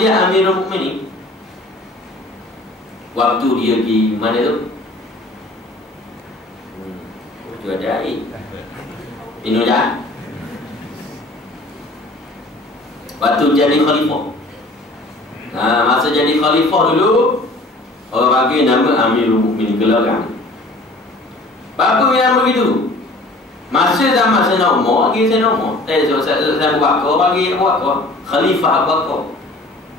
Dia Amirul Mukminin. Waktu dia di mana tu? Itu ada air. Minum dah. Waktu jadi khalifah. Masa jadi khalifah dulu, orang bagi nama Amirul Mukminin, gelar kan. Apa yang begitu? Masa zaman Sayyidina Umar, bagi Sayyidina Umar. Saya buat kau, bagi buat kau. Khalifah buat kau.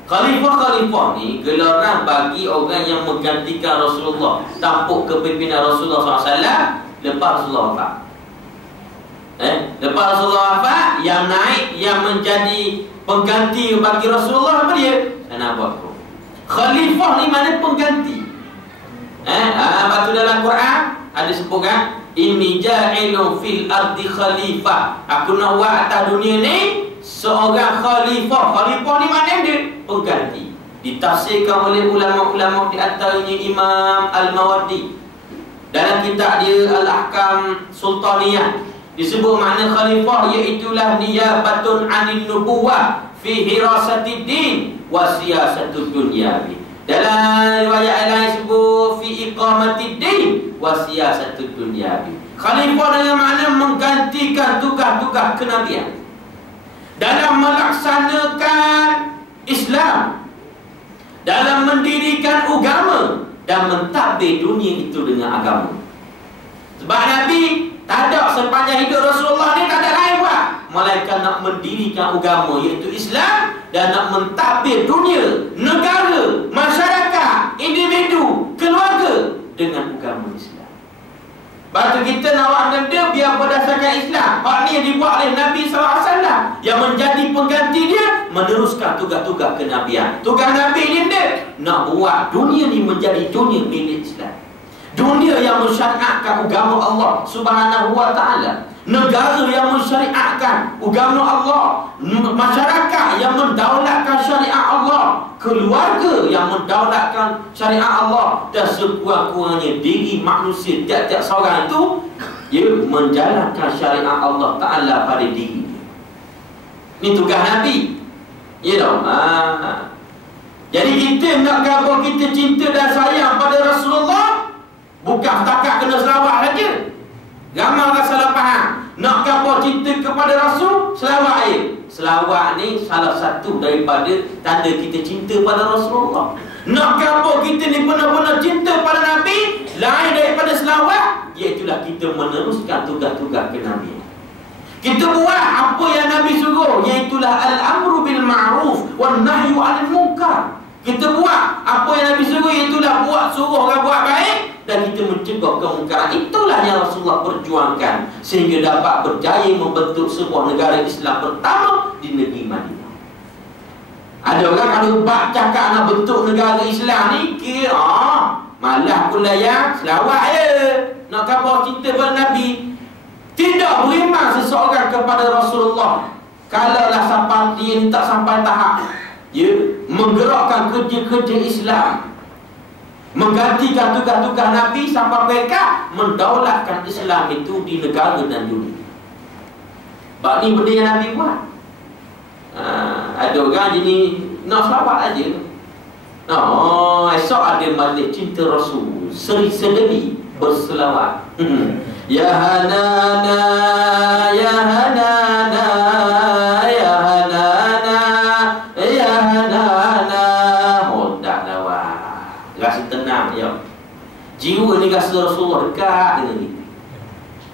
Khalifah ni gelaran bagi orang yang menggantikan Rasulullah, tampuk kepimpinan Rasulullah SAW lepas Rasulullah wafat. Lepas Rasulullah wafat, yang naik, yang menjadi pengganti bagi Rasulullah apa dia? Saya buat kau. Khalifah ni mana pengganti? Lepas tu dalam Quran ada sebutkan, inni ja'ilun fil ardi khalifah. Aku nak buat atas dunia ni seorang khalifah. Khalifah ni mana dia? Pengganti. Ditafsirkan oleh ulama-ulama, di antaranya Imam Al-Mawardi dalam kitab dia Al-Ahkam Sultaniyah. Disebut makna khalifah iaitulah niyabatun 'anil nubuwah fi hirasatid din wa siyasatud dunyawi. Dalam riwayat lain sebut fi iqamatid din wa siyasatud dunyawi. Khalifah dengan makna menggantikan tugas-tugas kenabian dalam melaksanakan Islam, dalam mendirikan agama dan mentadbir dunia itu dengan agama. Sebab Nabi tak ada sepanjang hidup Rasulullah ni, tak ada lain buat melainkan nak mendirikan agama iaitu Islam dan nak mentadbir dunia, negara, masyarakat, individu, keluarga dengan agama Islam. Lepas tu kita nak buat benda biar berdasarkan Islam. Hak ni yang dibuat oleh Nabi SAW, yang menjadi pengganti dia meneruskan tugas-tugas kenabian. Tugas Nabi ni dia nak buat dunia ni menjadi dunia milik Islam, dunia yang mensyariatkan agama Allah Subhanahu wa ta'ala, negara yang mensyariatkan agama Allah, masyarakat yang mendaulatkan syariat Allah, keluarga yang mendaulatkan syariat Allah, dan sekurang-kurangnya diri manusia tiap-tiap seorang itu dia menjalankan syariat Allah Ta'ala pada diri dia. Ini tugas Nabi. Ya dong. Jadi kita nak khabar kita cinta dan sayang pada Rasulullah, bukan setakat kena selawat saja. Ramai orang salah faham. Nak khabar cinta kepada Rasul, selawat air. Selawat ni salah satu daripada tanda kita cinta pada Rasulullah. Nak khabar kita ni benar-benar cinta pada Nabi, lain daripada selawat, iaitulah kita meneruskan tugas-tugas kenabian. Kita buat apa yang Nabi suruh, iaitulah al-amru bil ma'ruf wan nahyu 'anil munkar. Kita buat apa yang Nabi suruh, iaitulah suruh orang buat baik dan kita mencegah kemungkaran. Itulah yang Rasulullah perjuangkan sehingga dapat berjaya membentuk sebuah negara Islam pertama di negeri Madinah. Ada orang kalau bab cakap nak bentuk negara Islam ni, kira malah kuliah selawat je, nak khabar cinta pada Nabi. Tidak beriman seseorang kepada Rasulullah kalaulah sampai dia tak sampai tahap menggerakkan kerja-kerja Islam, menggantikan tugas-tugas Nabi sampai mereka mendaulatkan Islam itu di negara dan dunia. Sebab ni benda yang Nabi buat. Ada orang jadi nak selawat aja. Esok ada majlis cinta Rasul, seri-seri berselawat. Ya Hanana, Ya Hanana, Ya Hanana, Ya Hanana. Dah lawat, rasa tenang ya. Jiwa ni rasa Rasulullah dekat dengan kita.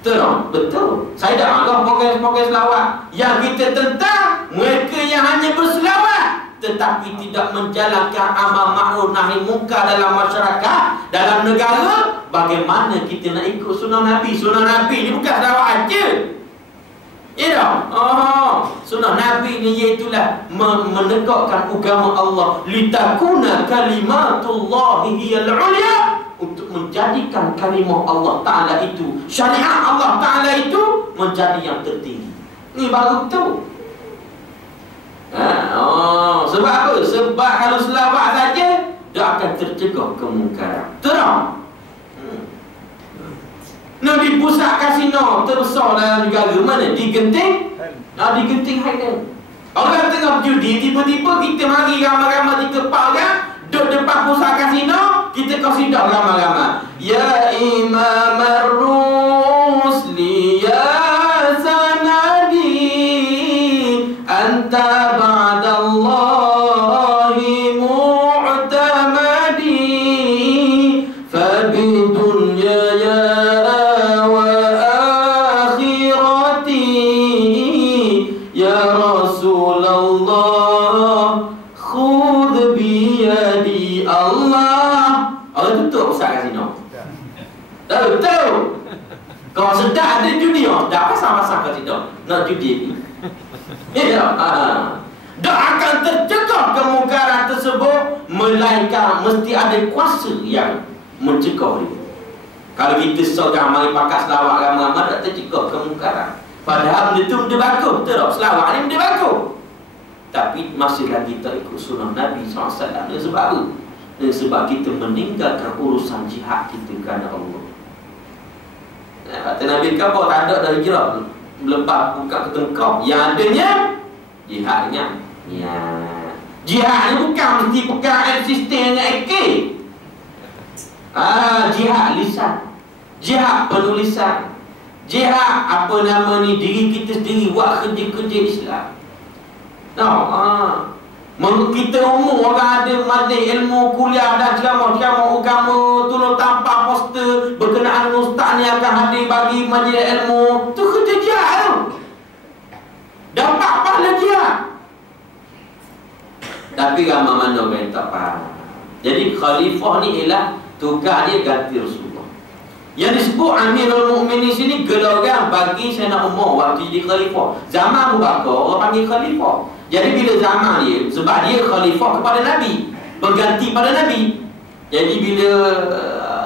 Betul tak? Betul. Saya dah anggap program-program selawat yang kita tentang mereka yang hanya berselawat tetapi tidak menjalankan amal ma'ruf nahi munkar dalam masyarakat, dalam negara. Bagaimana kita nak ikut sunnah Nabi? Sunnah Nabi ni bukan selawat aja. Ya tak? Sunnah Nabi ni iaitulah menegakkan agama Allah, litakuna kalimatullahi hiyal ulya, untuk menjadikan kalimah Allah Ta'ala itu, syariat Allah Ta'ala itu menjadi yang tertinggi. Ni baru tu. Sebab apa? Sebab kalau selawat saja dia akan tercegah kemungkaran. Terang. Di pusat kasino terbesar dalam negara mana? Di Genting. Di Genting Highland. Orang tengah berjudi, tiba-tiba kita mari ramai-ramai khudh biyadi Allah. Orang tutup Ustaz kasino. Tahu. Kau sedar ada judi, tak pasang-pasang kasino. Nak judi ni. Ya. Tak akan tercegah kemungkaran tersebut, melainkan mesti ada kuasa yang mencegah dia. Kalau kita seorang mari pakat selawat ramai-ramai, tak tercegah kemungkaran. Padahal benda tu benda bagus, betul tak? Selawat ni benda bagus. Tapi masih lagi tak ikut sunnah Nabi SAW. Ini sebab apa? Ini sebab kita meninggalkan urusan jihad kita kerana Allah. Kata Nabi kau tak ada dah hijrah, lepas buka ketengkau. Yang adanya jihadnya. Ya. Jihad ni bukan mesti pegang sistem dengan AK. Jihad lisan, jihad penulisan, jihad apa nama ni, diri kita sendiri buat kerja-kerja Islam. Kita umur orang ada majlis ilmu, kuliah dan ceramah-ceramah agama, tolong tampar poster berkenaan ustaz ni akan hadir bagi majlis ilmu. Tu kerja jihad tu. Dapat pahala jihad. Tapi ramai mana orang tak faham. Jadi khalifah ni ialah tugas dia ganti Rasulullah. Yang disebut Amirul Mukminin sini gelar bagi Sayyidina Umar waktu jadi khalifah. Zaman Abu Bakar orang panggil khalifah. Jadi bila zaman dia, sebab dia khalifah kepada Nabi, pengganti pada Nabi. Jadi bila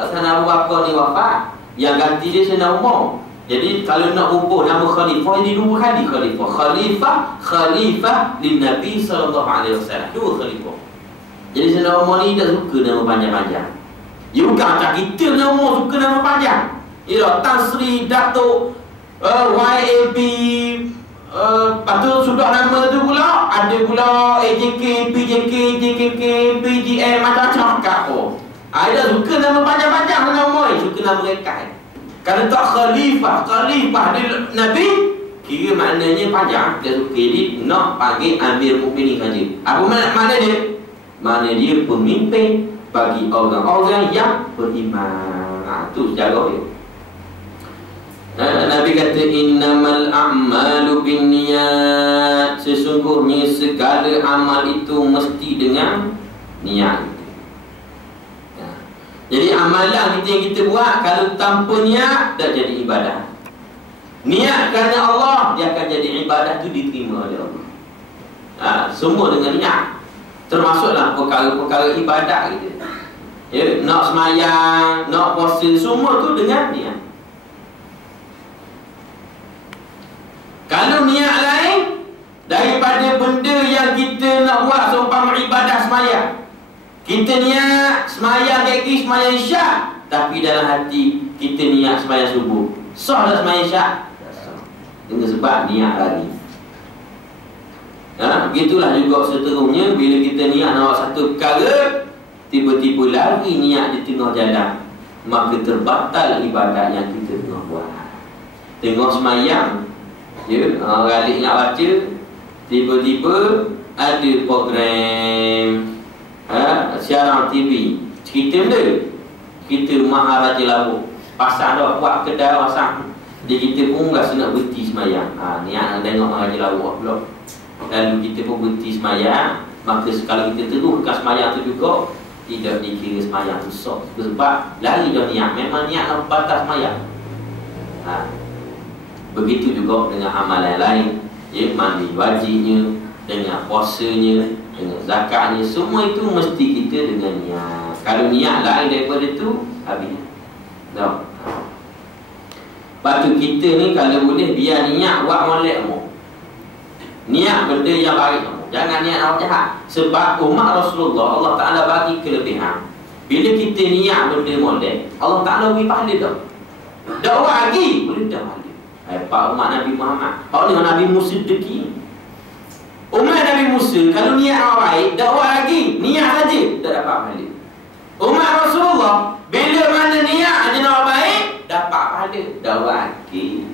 Sayyidina Abu Bakar ni wafat, yang ganti dia Sayyidina Umar. Jadi kalau nak ubah nama khalifah, ini dua kali khalifah. Khalifah lin Nabi SAW. Dua khalifah. Jadi Sayyidina Umar ni tak suka nama panjang-panjang. Dia bukan macam kita nama Umar suka nama panjang. Ia Tan Sri Datuk YAB. Lepas tu sudah nama tu pula, ada pula AJK, PJK, JKK, PGM, macam-macam kat oh. Dia suka nama panjang-panjang Sayyidina Umar, suka nama rekat. Kalau tak khalifah dia Nabi, kira maknanya panjang. Dia suka dia nak panggil Amir Mukminin saja. Apa makna dia? Makna dia pemimpin bagi orang-orang yang beriman. Itu sejarah dia. Nabi kata innamal a'malu binniyat. Sesungguhnya segala amal itu mesti dengan niat. Jadi amalan kita yang kita buat kalau tanpa niat tak jadi ibadah. Niat kerana Allah, dia akan jadi ibadah tu diterima oleh Allah. Semua dengan niat. Termasuklah perkara-perkara ibadah kita. Ya, nak semayang, nak puasa, semua tu dengan niat. Kalau niat lain daripada benda yang kita nak buat seumpama ibadah semayang, kita niat semayang kaki, semayang isyak, tapi dalam hati kita niat semayang subuh, sah tak semayang isyak? Sah. Dengan sebab niat lagi. Begitulah juga seterusnya. Bila kita niat nak buat satu perkara, tiba-tiba lari niat di tengah jalan, maka terbatal ibadat yang kita tengah buat. Tengok semayang, galik nak baca, tiba-tiba ada program siaran TV, cerita benda, cerita Maharaja Labuh, pasang dah buat kedai pasang. Jadi kita pun rasa nak berhenti semayang. Niat nak tengok Maharaja Labuh pula. Lalu kita pun berhenti semayang. Maka kalau kita teruskan semayang tu juga, tidak dikira semayang tu sah. Sebab lari dah niat. Memang niat nak batas semayang. Begitu juga dengan amalan lain. Mandi wajibnya, dengan puasanya, dengan zakatnya, semua itu mesti kita dengan niat. Kalau niat lain daripada itu, habis. Tak. Lepas tu kita ni kalau boleh biar niat buat molek mu. Niat benda yang baik mu. Jangan niat nak jahat. Sebab umat Rasulullah, Allah Ta'ala bagi kelebihan. Bila kita niat benda molek, Allah Ta'ala beri pahala dah. Dakwah lagi, boleh dah pahala. Pak umat Nabi Muhammad, Pak dengan Nabi Musa Deki. Umat Nabi Musa kalau niat nak baik, dakwah lagi, niat saja tak dapat pahala. Umat Rasulullah bila mana niat aja nak baik, dapat pahala, dakwah lagi.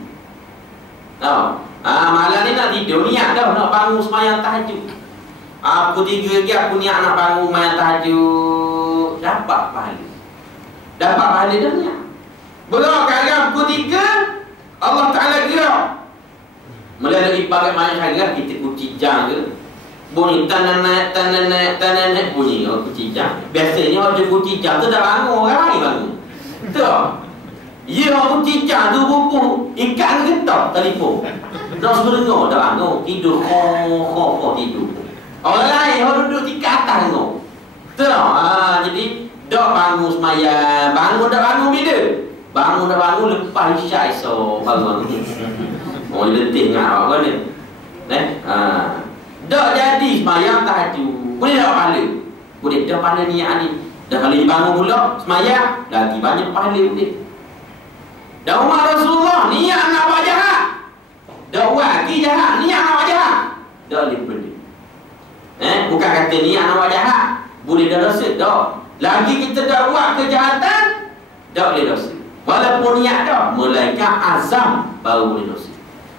Tahu? Malam ni nak tidur, niat dah nak bangun sembahyang tahajud. Pukul 3 lagi aku niat nak bangun sembahyang tahajud, dapat pahala. Dapat pahala dah niat. Berapa kali pukul 3 Allah Ta'ala gerak melalui pakai banyak harga. Kita kucing jang ke, bunyi tanah naik bunyi kucicang. Biasanya orang kucicang tu dah bangun, orang lain bangun. Betul? Ya, orang kucicang tu buku ikan getok telefon. Nak suruh dengar, dah bangun, tidur, tidur. Orang lain, orang duduk di atas dengar. Betul? Jadi dak bangun semayang, bangun dah bangun bila? Bangun dah bangun lepas isyak esok bangun. Oh, letih ngah awak ni. Dak jadi semayang tahajud. Boleh tak pahala? Boleh dah pahala niat ni. Dah kalau bangun pula semayang, lagi banyak pahala boleh. Dah umat Rasulullah niat nak buat jahat. Dak waki jahat, niat nak buat jahat. Dak boleh. Bukan kata niat nak buat jahat. Boleh dah dosa, dak. Lagi kita dah buat kejahatan, dak boleh dosa. Walaupun niat dah, melainkan azam baru boleh dosa.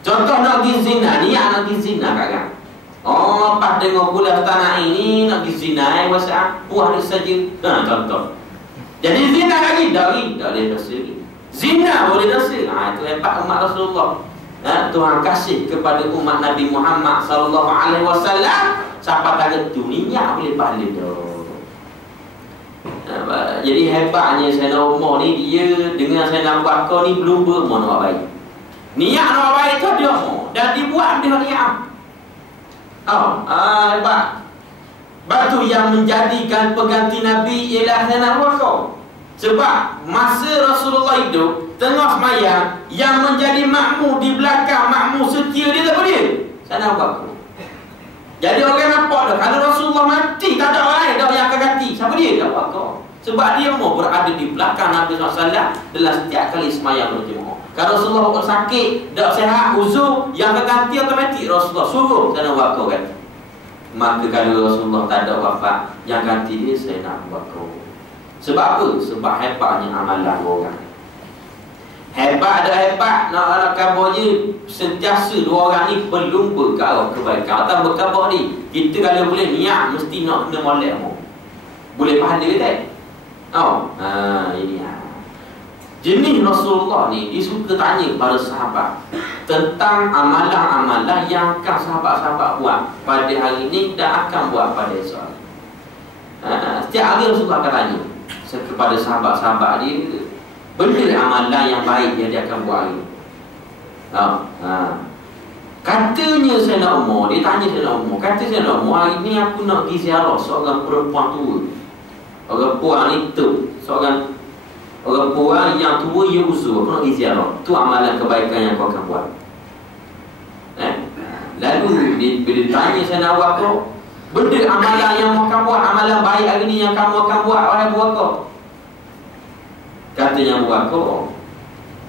Contoh nak pergi zina, niat nak pergi zina kakak. Oh, pas tengok bulan tanah ini nak pergi zina, wasa puas ni saja. Contoh. Jadi zina lagi, dak boleh dosa lagi. Zina boleh dosa. Itu hebat umat Rasulullah. Tuhan kasih kepada umat Nabi Muhammad SAW. Siapa kata tu niat boleh pahala dah. Jadi hebatnya Sayyidina Umar ni, dia dengan Sayyidina Abu Bakar ni belum berumur nak baik. Niat nak baik tu dia dah dibuat dia niat. Hebat. Batu yang menjadikan pengganti Nabi ialah Sayyidina Abu Bakar. Sebab masa Rasulullah hidup, tengah semayang, yang menjadi makmum di belakang, makmum setia dia siapa dia? Sayyidina Abu Bakar. Jadi orang nampak dah, kalau Rasulullah mati, tak ada orang lain dah yang akan ganti. Siapa dia? Abu Bakar. Sebab dia mau berada di belakang Nabi SAW dalam setiap kali semayang berjemaah. Kalau Rasulullah sakit, tak sihat, uzur, yang akan ganti otomatik Rasulullah suruh Sayyidina Abu Bakar ganti. Maka kalau Rasulullah tak ada wafat, yang ganti dia Sayyidina Abu Bakar. Sebab apa? Sebab hebatnya amalan orang. Hebat ada hebat, nak khabar je sentiasa dua orang ni berlumba ke arah kebaikan. Atau berkhabar ni, kita kalau boleh niat mesti nak kena molek mu. Boleh pahala ke tak? Ini jenis Rasulullah ni, dia suka tanya pada sahabat tentang amalan-amalan yang akan sahabat-sahabat buat pada hari ni dan akan buat pada esok. Setiap hari Rasulullah akan tanya kepada sahabat-sahabat dia benda amalan yang baik yang dia akan buat hari ni. Katanya Sayyidina Umar, dia tanya Sayyidina Umar, kata Sayyidina Umar, hari ni aku nak pergi ziarah seorang perempuan tua. Orang puan itu, seorang orang puan yang tua, ia uzur, aku nak pergi ziarah. Itu amalan kebaikan yang kau akan buat. Lalu bila tanya Sayyidina Abu Bakar, benda amalan yang kau akan buat, amalan baik hari ni yang kamu akan buat, oleh Abu Bakar. Katanya Abu Bakar,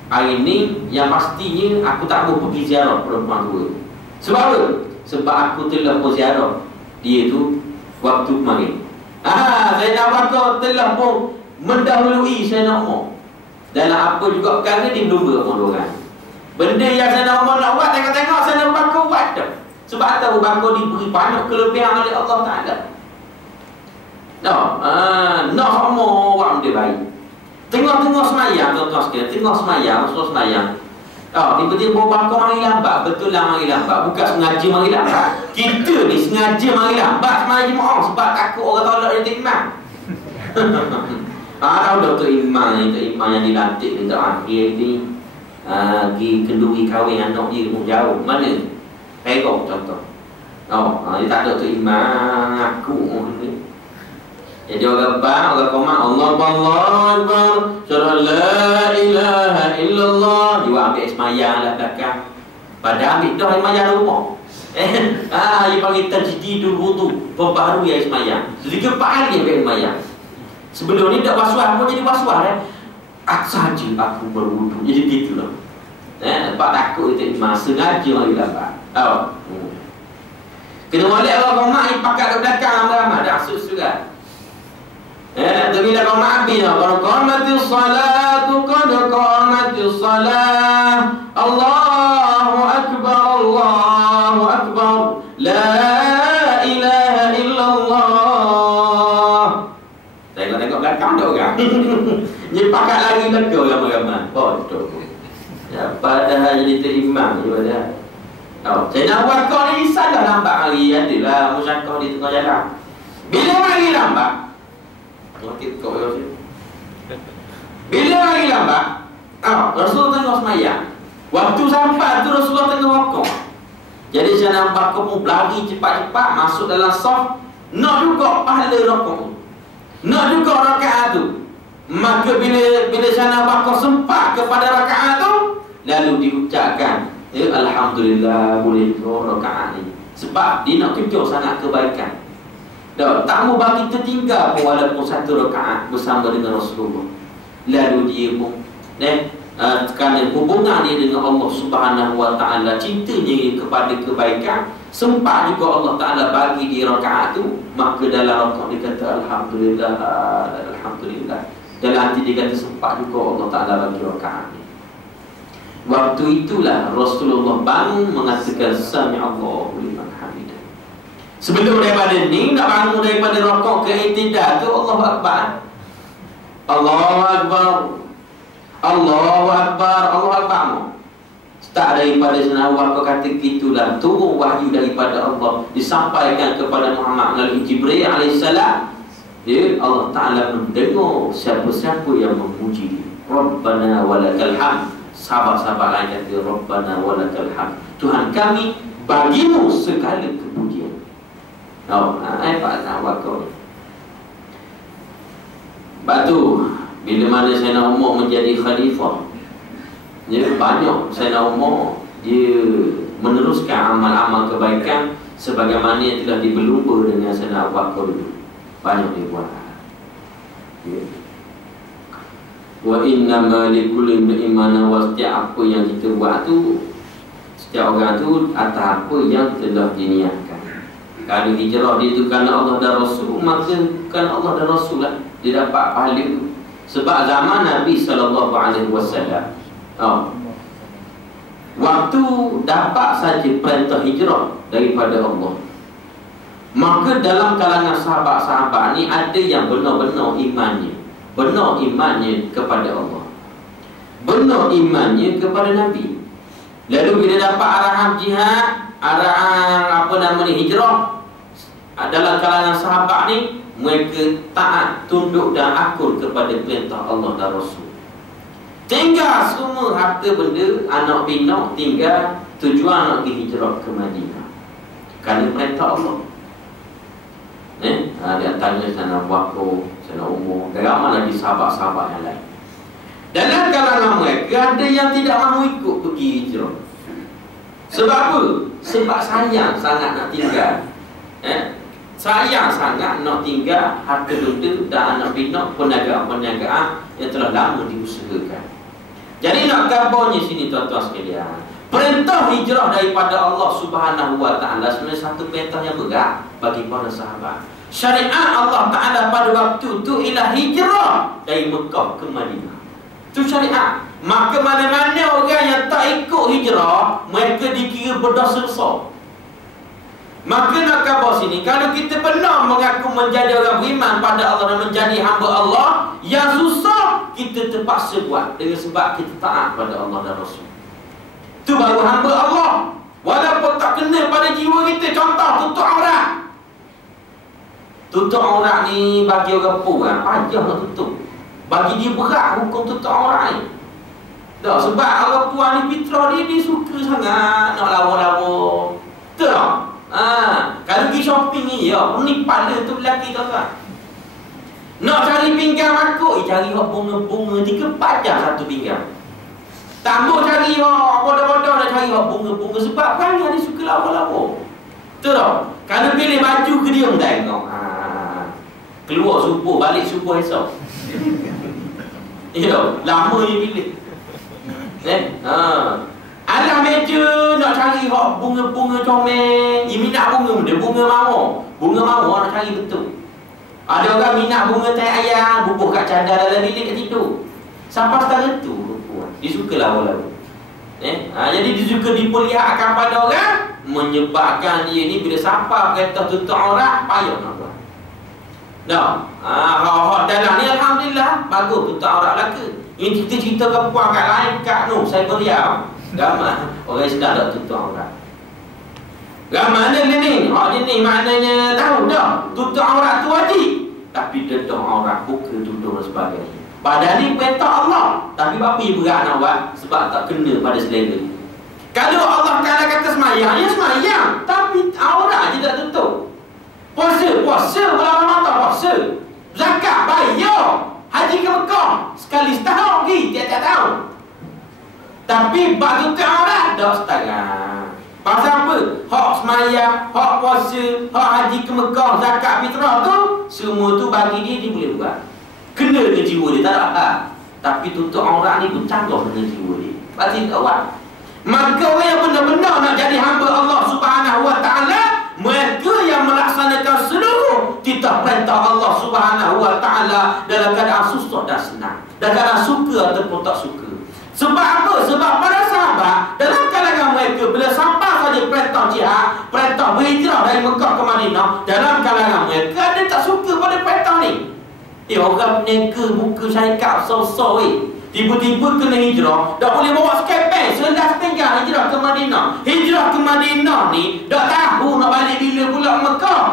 hari ni yang pastinya aku tak mau pergi ziarah perempuan tua. Sebab apa? Sebab aku telah berziarah dia tu waktu kemarin. Sayyidina Abu Bakar telah pun mendahului Sayyidina Umar. Dalam apa juga perkara dia belum berumur orang. Benda yang Sayyidina Umar nak buat, tengok-tengok Sayyidina Abu Bakar buat dah. Sebab Abu Bakar diberi banyak kelebihan oleh Allah Ta'ala. Nak Umar buat benda baik. Tengok-tengok semayang, tuan-tuan sekalian, tengok semayang, Rasul semayang. Tiba-tiba Abu Bakar mari lambat. Betul lah mari lambat, bukan sengaja mari lambat. Kita ni sengaja mari lambat semayang jemaah sebab takut orang tolak dia imam. Tahu dah Tok Imam yang dilantik ni, Tok Akhir ni pergi kenduri kahwin anak dia jauh. Mana? Perak contoh. Dia tak ada Tok Imam aku ni. Jadi orang komat Allah Akbar, syara la ilaha illallah. Dia ambil semayang lah belakang. Pada ambil dah semayang rumah. Dia panggil tajdidul wudu, perbaharui semayang. 3-4 hari ambil semayang. Sebelum ni tak was-was pun jadi was-was. Saja aku berwudu. Jadi gitulah. Sebab takut dia tak sengaja mari lambat. Kena molek orang komat ni pakat kat belakang ramai-ramai dah asus juga. Tapi dah komat habis dah. Qad qamatis salatu, qad qamatis salah. Allahu akbar, Allahu akbar. La ilaha illallah. Tengok-tengok belakang dah orang. Dia pakat lari lega ramai-ramai. Bodoh. Padahal jadi terimam je pada. Sayyidina Abu Bakar ni salah lambat hari. Adalah musyakah di tengah jalan. Bila hari lambat, bila hari lambat, Rasulullah tengah semayang. Waktu sampai tu Rasulullah tengah rokok. Jadi Sayyidina Abu Bakar pun berlari cepat-cepat masuk dalam saf. Nak juga pahala rokok, nak juga rakaat tu. Maka bila Sayyidina Abu Bakar sempat kepada rakaat tu, lalu diucapkan, Alhamdulillah boleh dua rakaat ni. Sebab dia nak kejar sangat kebaikan. Tak mau bagi tertinggal pun walaupun satu rakaat bersama dengan Rasulullah. Lalu dia pun kerana hubungan dia dengan Allah Subhanahu Wa Taala, cintanya kepada kebaikan, sempat juga Allah Taala bagi dia rakaat tu. Maka dalam rakaat dia kata Alhamdulillah, Alhamdulillah. Dalam hati dia kata sempat juga Allah Taala bagi rakaat ni. Waktu itulah Rasulullah bangun mengatakan Sami'allahu liman hamidah. Sebelum daripada ni, nak bangun daripada rakaat ke i'tidal tu, Allahu Akbar, Allahu Akbar, Allahu Akbar, Allahu Akbar. Start daripada Sayyidina Abu Bakar kata gitulah turun wahyu daripada Allah disampaikan kepada Muhammad melalui Jibril alaihissalam. Allah Ta'ala mendengar siapa-siapa yang memuji dia. Rabbana walakal hamd. Sahabat-sahabat lain kata Rabbana walakal hamd. Tuhan kami, bagimu segala kepujian. Pak Bakar. Batu bila mana Sayyidina Umar menjadi khalifah, banyak Sayyidina Umar dia meneruskan amal-amal kebaikan sebagaimana yang telah dibelumba dengan Sayyidina Abu Bakar dulu. Banyak dia buat. Wa innama likulli imrin ma nawa. Setiap apa yang kita buat tu, setiap orang tu atas apa yang telah diniatkan. Kalau hijrah dia tu kerana Allah dan Rasul, maka kerana Allah dan Rasul lah dia dapat pahala tu. Sebab zaman Nabi SAW, waktu dapat saja perintah hijrah daripada Allah, maka dalam kalangan sahabat-sahabat ni ada yang benar-benar imannya, benar imannya kepada Allah, benar imannya kepada Nabi. Lalu bila dapat arahan jihad, arahan hijrah, dalam kalangan sahabat ni, mereka taat, tunduk dan akur kepada perintah Allah dan Rasul. Tinggal semua harta benda, anak pinak, tinggal tujuan nak pergi hijrah ke Madinah kerana perintah Allah. Di antaranya Sayyidina Abu Bakar, Sayyidina Umar, dan ramai lagi sahabat-sahabat yang lain. Dalam kalangan mereka ada yang tidak mahu ikut pergi hijrah. Sebab apa? Sebab sayang sangat nak tinggal. Sayang sangat nak tinggal harta benda dan anak pinak, perniagaan-perniagaan yang telah lama diusahakan. Jadi nak gambarnya sini tuan-tuan sekalian, perintah hijrah daripada Allah Subhanahu Wa Taala sebenarnya satu perintah yang berat bagi para sahabat. Syariat Allah Taala pada waktu itu ialah hijrah dari Mekah ke Madinah. Itu syariat. Maka mana-mana orang yang tak ikut hijrah, mereka dikira berdosa besar. Maka nak khabar sini, kalau kita benar mengaku menjadi orang beriman pada Allah dan menjadi hamba Allah, yang susah kita terpaksa buat dengan sebab kita taat pada Allah dan Rasul. Itu baru hamba Allah. Walaupun tak kena pada jiwa kita. Contoh tutup aurat. Tutup aurat ni bagi orang pun payah nak tutup. Bagi dia berat hukum tutup aurat ni. Tak, sebab orang tua ni fitrah dia suka sangat nak lawa-lawa. Betul tak? Kalau pergi shopping ni, ni pala tu lelaki tuan-tuan. Nak cari pinggang makuk, cari bunga-bunga 3-4 jam satu pinggang. Tak mau cari bodoh-bodoh nak cari bunga-bunga sebab banyak dia suka lawa-lawa. Betul tak? Kalau pilih baju ke dia tengok. Keluar subuh, balik subuh esok. Lama dia pilih. Alah meja nak cari bunga-bunga comel. Dia minat bunga, dia bunga mawar. Bunga mawar nak cari betul. Ada orang minat bunga tai ayam, bubuh kat cadar dalam bilik kat tidur. Sampai setara tu dia suka lawa-lawa. Jadi dia suka diperlihatkan pada orang, menyebabkan dia ni bila sampai kereta tutup aurat, payah nak buat. Hak dalam ni Alhamdulillah bagus tutup aurat laka. Ini cerita-cerita perempuan kat lain, kat saya beriau. Gambar orang sedar tak tutup aurat. Mana ni? Ni maknanya tahu dah. Tutup aurat tu wajib. Tapi tutup aurat buka tutup dan sebagainya. Padahal ni perintah Allah. Tapi apa yang berat nak buat? Sebab tak kena pada selera. Kalau Allah Ta'ala kata semayang, ya semayang. Tapi aurat je tak tutup. Puasa bulan Ramadan puasa. Zakat bayar. Haji ke Mekah sekali setahun pergi, tiap-tiap tahun. Tapi bab tutup aurat dah setengah. Pasal apa? Hak semayang, hak puasa, hak haji ke Mekah, zakat fitrah tu, semua tu bagi dia boleh buat. Kena dengan jiwa dia, tak ada hal. Tapi tutup aurat ni bercanggah dengan jiwa dia. Pasti tak buat. Maka orang yang benar-benar nak jadi hamba Allah Subhanahu Wa Ta'ala, mereka yang melaksanakan seluruh titah perintah Allah Subhanahu Wa Ta'ala dalam keadaan susah dan senang, dalam keadaan suka ataupun tak suka. Sebab apa? Sebab para sahabat dalam kalangan mereka bila sampai saja perintah jihad, perintah berhijrah dari Mekah ke Madinah, dalam kalangan mereka ada tak suka pada perintah ni. Orang peneka muka syarikat besar-besar tiba-tiba kena hijrah, dah boleh bawa skepeng selas pinggang hijrah ke Madinah. Hijrah ke Madinah ni dah tahu nak balik bila pula Mekah.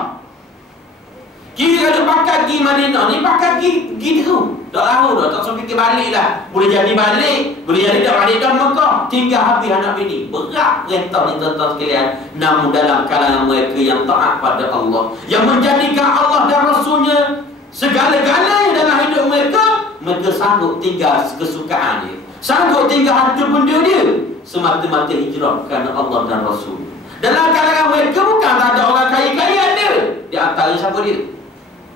Kira ada pakai pergi Madinah ni, pakai pergi tu tak tahu dah, tak sampai fikir balik lah. Boleh jadi balik, boleh jadi tak balik dah Mekah. Tinggal habis anak bini. Berat perintah ni tuan-tuan sekalian. Namun dalam kalangan mereka yang taat pada Allah, yang menjadikan Allah dan Rasulnya segala-galanya dalam hidup mereka, mereka sanggup tinggal kesukaan dia, sanggup tinggal harta benda dia, semata-mata hijrah kerana Allah dan Rasul. Dalam kalangan mereka bukan tak ada orang kaya-kaya ada. Di antara siapa dia?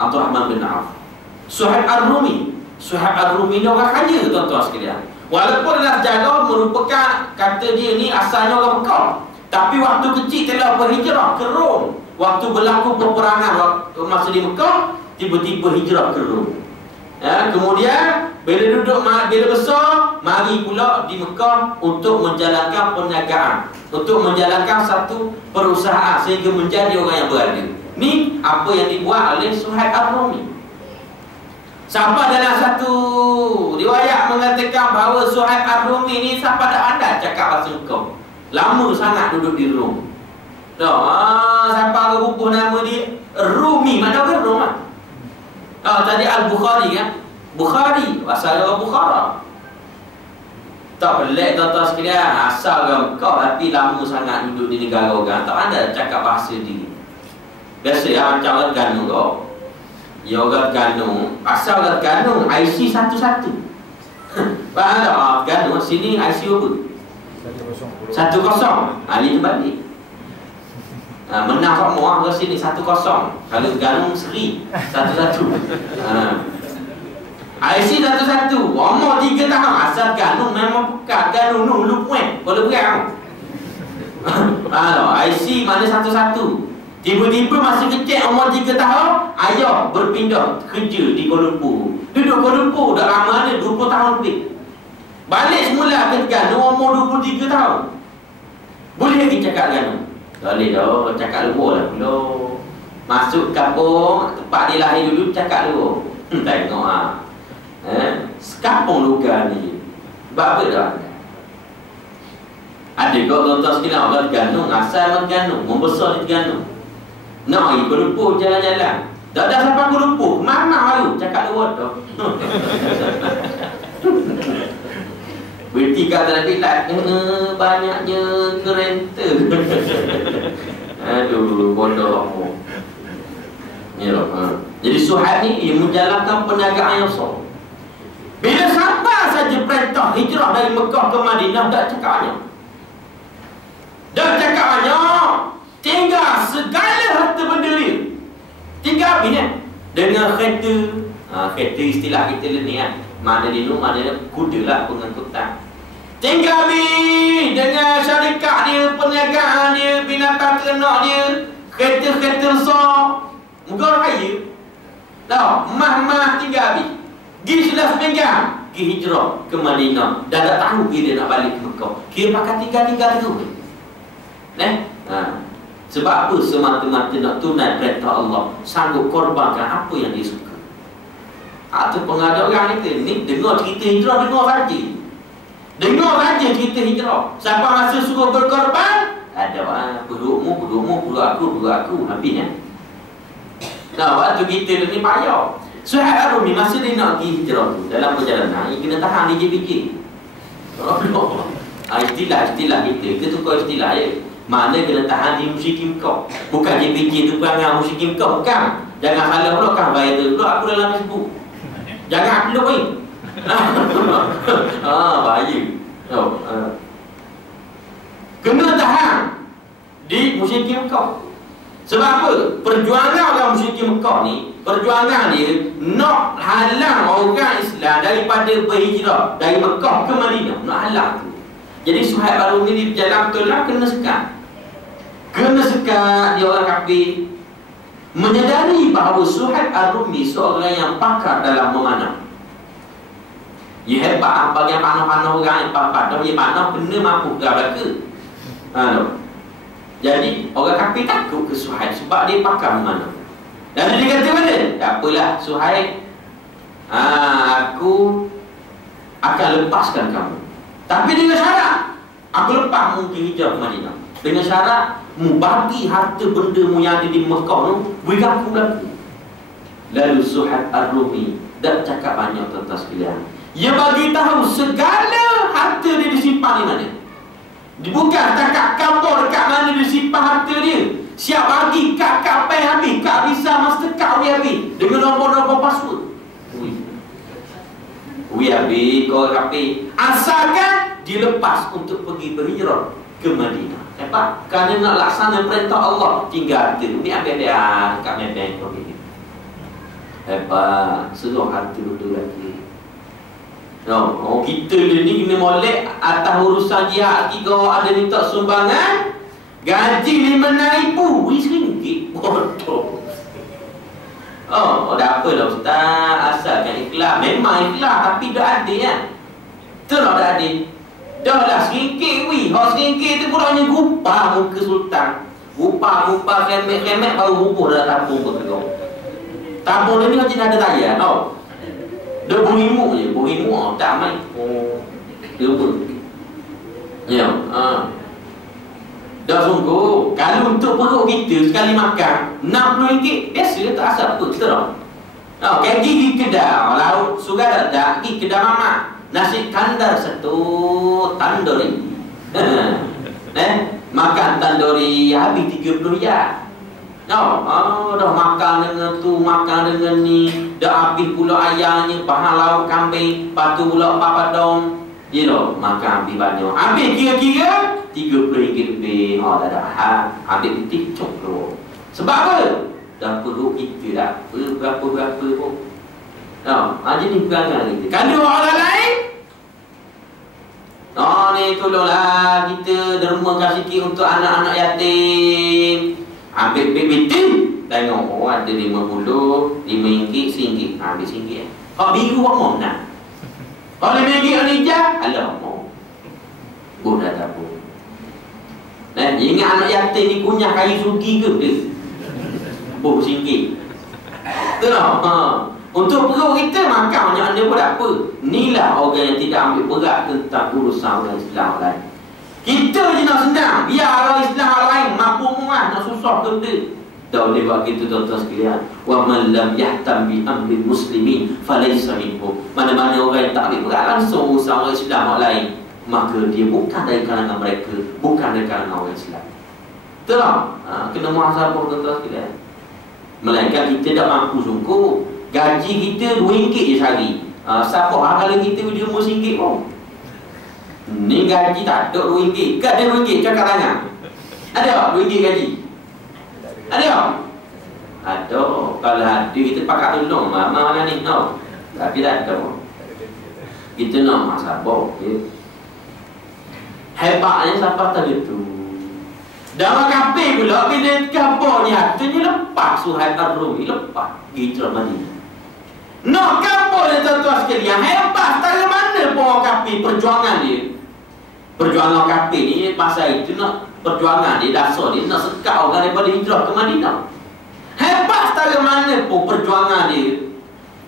Abdul Rahman bin Auf, Suhaib Ar-Rumi. Suhaib Ar-Rumi ni orang kaya tuan-tuan sekalian. Walaupun dalam sejarah merupakan, kata dia ni asalnya orang Mekah, tapi waktu kecil telah berhijrah ke Rom. Waktu berlaku peperangan masa di Mekah, tiba-tiba hijrah ke Rom. Kemudian bila besar, mari pula di Mekah untuk menjalankan perniagaan, untuk menjalankan satu perusahaan sehingga menjadi orang yang berada. Ni apa yang dibuat oleh Suhaib Ar-Rumi. Sampai dalam satu riwayat mengatakan bahawa Suhaib Ar-Rumi ni sampai dah andai cakap bahasa Mekah. Lama sangat duduk di Rom. Sampai rubuh nama dia Rumi. Mana ke Rom lah? Tadi Al-Bukhari kan? Bukhari, asal orang Bukhara. Tak pelik tuan-tuan sekalian, asal orang Mekah tapi lama sangat duduk di negara orang, tak ada cakap bahasa dia. Biasa macam orang Terengganu kau. Ya orang Terengganu, asal orang Terengganu IC 11. Faham tak? Terengganu sini IC apa? 10. Ali terbalik. Menang semua ke sini 1-0. Kalau Terengganu seri 1-1. IC 11. Umur 3 tahun. Asal Terengganu memang pekat. Terengganu lu point. Boleh berang. IC mana 1-1. Tiba-tiba masa kecil umur 3 tahun, ayah berpindah kerja di Kuala Lumpur. Duduk Kuala Lumpur dah lama ada 20 tahun lebih. Balik semula ke Terengganu umur 23 tahun. Boleh lagi cakap Terengganu? Tak boleh dah, cakap luar lah pula. Masuk kampung, tempat dia lahir dulu, cakap luar. Tengok lah. Sekampung lugar ni. Sebab apa dah? Ada kau tuan-tuan sekalian orang Terengganu, asal Terengganu, membesar di Terengganu. Nak pergi Kuala Lumpur jalan-jalan. Dah sampai Kuala Lumpur, mana lalu cakap luar tu. Berhenti kata Nabi lah, banyaknya kereta. Aduh, bodoh kamu. Ya Allah. Jadi Suhaib ni ia menjalankan perniagaan yang besar. Bila sampai saja perintah hijrah dari Mekah ke Madinah, dah cakap banyak. Dah cakap banyak. Tinggal segala harta benda dia. Tinggal habis kan? Dengan kereta. Kereta istilah kita ni kan. Mana dia tu, mana dia kuda lah pengangkutan. Tinggal habis dengan syarikat dia, perniagaan dia, binatang ternak dia, kereta-kereta besar. Muka orang kaya. Tahu, emas-emas tinggal habis. Pergi sudah sepinggang, pergi hijrah ke Madinah. Dah tak tahu bila nak balik ke Mekah. Kira pakai tinggal-tinggal tu. Sebab apa? Semata-mata nak tunai perintah Allah, sanggup korbankan apa yang dia suka. Itu pengajar orang kita ni, dengar cerita hijrah, dengar saja. Dengar saja cerita hijrah. Sampai masa suruh berkorban, Ada perut aku habisnya. Nah, waktu kita ni payah. Suhaib Ar-Rumi masa dia nak pergi hijrah tu, dalam perjalanan dia kena tahan dia fikir. Istilah kita tukar istilah je. Mana kena tahan di musyrikin kau. Bukan dia fikir tu perangai musyrikin kau, bukan. Jangan salah pula kan viral pula aku dalam Facebook. Jangan upload ni. Bahaya. Kena tahan di musyrikin kau. Sebab apa? Perjuangan orang musyrikin Mekah ni, perjuangan dia nak halang orang Islam daripada berhijrah dari Mekah ke Madinah, nak halang tu. Jadi Suhaib Ar-Rumi ni berjalan betul lah, kena sekat. Kena sekat dia orang kafir. Menyadari bahawa Suhaib Ar-Rumi seorang yang pakar dalam memanah. Dia hebat bagian panah-panah orang yang panah, dia panah benda mampu ke belaka. Jadi orang kafir takut ke Suhaib sebab dia pakar mana. Dan dia kata mana? Tak apalah Suhaib, aku akan lepaskan kamu. Tapi dengan syarat aku lepas mu pergi hijrah ke Madinah. Dengan syarat mu bagi harta benda mu yang ada di Mekah tu beri aku belaka. Lalu Suhaib Ar-Rumi tak cakap banyak tentang sekalian. Dia bagi tahu segala harta dia disimpan di mana. Bukan takat kapur dekat mana dia simpan harta dia. Siap bagi kad pay habis, kad Visa Mastercard habis dengan nombor-nombor password. Habis kau kapi. Asalkan dilepas untuk pergi berhijrah ke Madinah. Sebab kerana nak laksana perintah Allah, tinggal harta ni ambil dia kat bank kau ni. Hebat, seluruh harta betul lagi. Kita ni kena molek atas urusan jihad. Kalau ada minta sumbangan gaji RM5,000 RM1 bodoh. Dah apalah Ustaz, asalkan ikhlas. Memang ikhlas tapi dah ada kan. Betul tak dah ada. Dah lah RM1 weh. RM1 tu pulaknya gupah muka sultan. Gupah kemek baru rubuh dah tabung berkedok. Tabung ni macam ada tayar tau. Dia berimu je, berimu tak main. Dia pun ya, dah sungguh. Kalau untuk perut kita sekali makan RM60, biasa tak asal apa, betul tak? Kan gigi kedai laut sugar dah, gigi kedai mamak nasi kandar satu tandori. Makan tandori habis RM30. Dah makan dengan tu, makan dengan ni, dah habis pula ayamnya, bahan lauk kambing, patu pula papadong. Ya dah, makan habis banyak. Habis kira-kira RM30 lebih. Dah dah habis putih cok keluar. Sebab apa? Dah perut kita dah berapa-berapa pun. Jadi perangai kita. Kan dia orang lain? Ni tolonglah kita dermakan sikit untuk anak-anak yatim. Ambil BBT, tengok ada RM50, RM5, RM1. Ambil RM1. Kalau biru apa mau nak? Kalau RM5 hijau, alah mau. Dah tak apa. Ingat anak yatim ni kunyah kayu sugi ke dia? RM1. Betul tak? Untuk perut kita makan banyak anda pun tak apa. Inilah orang yang tidak ambil berat tentang urusan orang Islam lain. Kita je nak senang, biar orang Islam lain mampu muat nak susah benda. Tak boleh buat gitu tuan-tuan sekalian. Wa man lam yahtam bi amri muslimin falaysa minhum. Mana-mana orang yang tak ambil berat langsung urusan orang Islam lain, maka dia bukan dari kalangan mereka, bukan dari kalangan orang Islam. Betul tak? Kena muhasabah tuan-tuan sekalian. Melainkan kita tak mampu sungguh. Gaji kita RM2 je sehari. Siapa kalau kita video RM1 pun. Ni gaji tak ada RM2. Kat ada RM2 cakap tangan. Ada tak RM2 gaji? Ada tak? Ada. Kalau ada kita pakai tolong mama lah ni tau. Tapi tak ada. Kita nak muhasabah. Hebatnya siapa tadi tu. Dalam kafir pula bila kabarnya hartanya lepas Suhaib Ar-Rumi lepas hijrah Madinah. Nak kapal dia tuan-tuan sekalian. Hebat dari mana pun orang kafir perjuangan dia. Perjuangan kafir ni pasal itu nak perjuangan dia, dasar dia nak sekat orang daripada hijrah ke Madinah. Hebat dari mana pun perjuangan dia.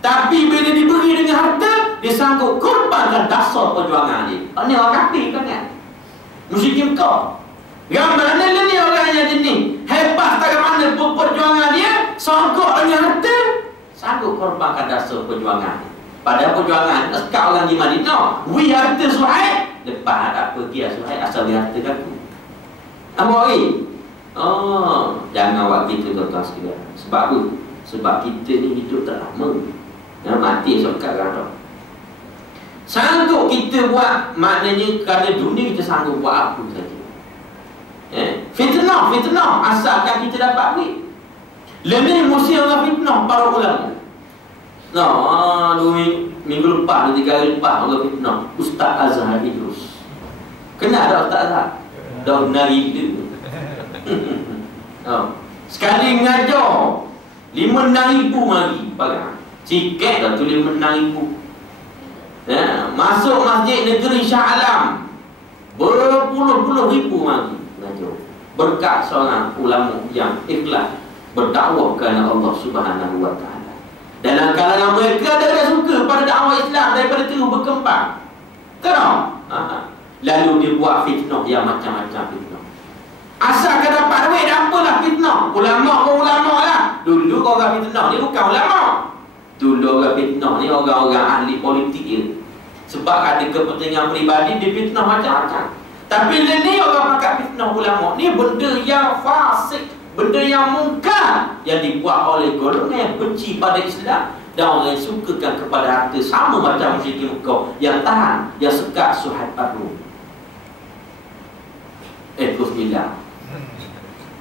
Tapi bila diberi dengan harta, dia sanggup korbankan dasar perjuangan dia. Ini orang kafir kan? Musyrikin kau. Yang mana ni orang yang jenis hebat tak mana perjuangan dia, sanggup dengan harta, sanggup korbankan dasar perjuangan. Pada perjuangan sekat orang di Madinah, wi harta Suhaib, lepas apa dia Suhaib asal dia harta aku. Apa ni? Oh, jangan buat gitu tuan-tuan sekalian. Sebab apa? Sebab kita ni hidup tak lama. Mati esok kat kan. Sanggup kita buat, maknanya kerana dunia kita sanggup buat apa saja. Fitnah asalkan kita dapat duit. Lebih mesti orang fitnah para ulama. Nah, 2 minggu lepas, 3 hari lepas orang fitnah Ustaz Azhar Idrus. Kenal tak Ustaz Azhar? Dah menari dia. Sekali mengajar 5-6 ribu mari pakai. Tiket dah tu 5-6 ribu. Masuk masjid negeri Shah Alam berpuluh-puluh ribu mari mengajar. Berkat seorang ulama yang ikhlas berdakwah kerana Allah Subhanahu wa taala. Dalam kalangan mereka ada yang suka pada dakwah Islam daripada terus berkembang. Tahu? Lalu dia buat fitnah yang macam-macam fitnah. Asalkan dapat duit, apalah fitnah. Ulama pun ulama lah. Dulu orang fitnah ni bukan ulama. Dulu orang fitnah ni orang-orang ahli politik je. Sebab ada kepentingan peribadi, dia fitnah macam-macam. Tapi ni orang pakai fitnah ulama ni benda yang fasik, benda yang mungkar yang dibuat oleh golongan yang benci pada Islam dan orang yang sukakan kepada harta, sama macam musyrikin Mekah yang tahan, yang sekat Suhaib Ar-Rum. Terus bilang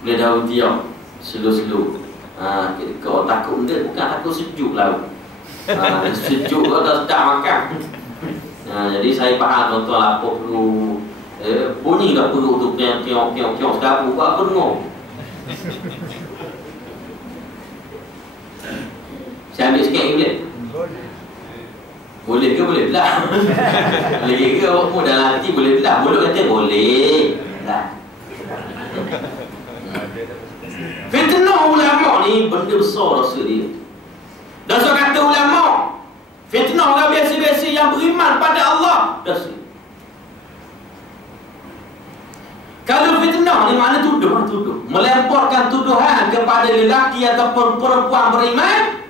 boleh daun tiap slow-slow. Kau takut benda, bukan takut sejuk lah. Sejuk kau dah sedap makan. Jadi saya faham tuan-tuan lapor perlu bunyi dah perut tu kiong sekapu buat apa dengar. Saya ambil sikit boleh? Boleh ke boleh belah? Boleh ke awakmu dalam hati boleh belah? Mulut kata boleh belah. Fitnah ulama ni benda besar rasa dia. Dan so kata ulama, fitnah orang biasa-biasa yang beriman pada Allah dosa. Kalau fitnah ni mana tuduh, melemparkan tuduhan kepada lelaki ataupun perempuan beriman,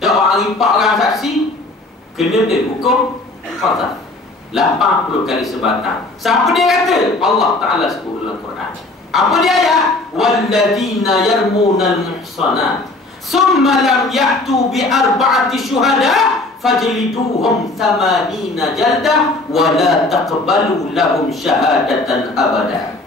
dakwa 4 orang saksi, kena dia hukum qazaf 80 kali sebatang. Siapa dia kata? Allah Ta'ala sebut dalam Quran. Apa dia ayat? Walladzina yarmunal muhsanat summa lam ya'tu bi 4 syuhada fajliduhum 80 jaldah wa la taqbalu lahum syahadatan abada.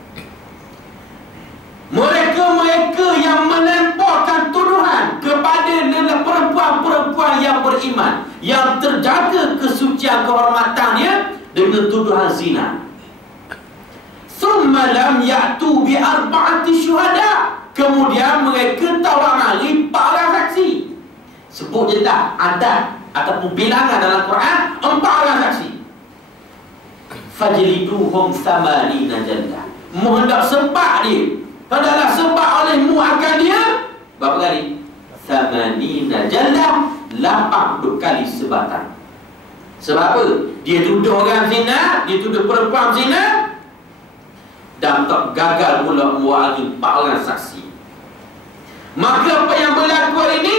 Mereka yang melemparkan tuduhan kepada perempuan-perempuan yang beriman, yang terjaga kesucian kehormatannya dengan tuduhan zina. Summa lam ya'tu bi 4 syuhada. Kemudian mereka tawar mari 4 orang saksi. Sebut je tak adat ataupun bilangan dalam Quran 4 orang saksi. Fajliduhum 80 jaldah. Hendak sebab dia, hendaklah sebab olehmu akan dia berapa kali? 80 jaldah, 80 kali sebatang. Sebab apa? Dia tuduh orang zina, dia tuduh perempuan zina, dan tak gagal pula membuat 4 orang saksi. Maka apa yang berlaku hari ini?